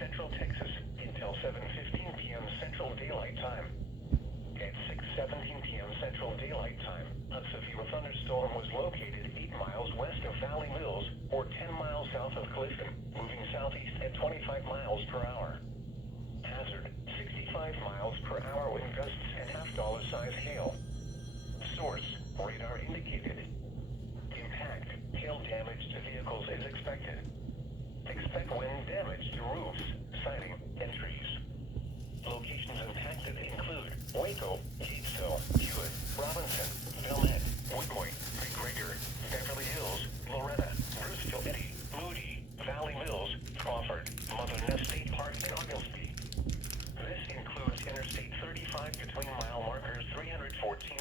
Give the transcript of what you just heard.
Central Texas until 7:15 p.m. Central Daylight Time. At 6:17 p.m. Central Daylight Time, a severe thunderstorm was located 8 miles west of Valley Mills, or 10 miles south of Clifton, moving southeast at 25 miles per hour. Hazard, 65 miles per hour wind gusts and half-dollar size hail. Source, radar indicated. Impact, hail damage to vehicles is expected. Expect wind damage to roofs, siding, and trees. Locations impacted include Waco, Gatesville, Hewitt, Robinson, Vilmet, Woodpoint, McGregor, Beverly Hills, Loretta, Bruceville City, Moody, Valley Mills, Crawford, Mother Ness State Park, and Oglesby. This includes Interstate 35 between mile markers 314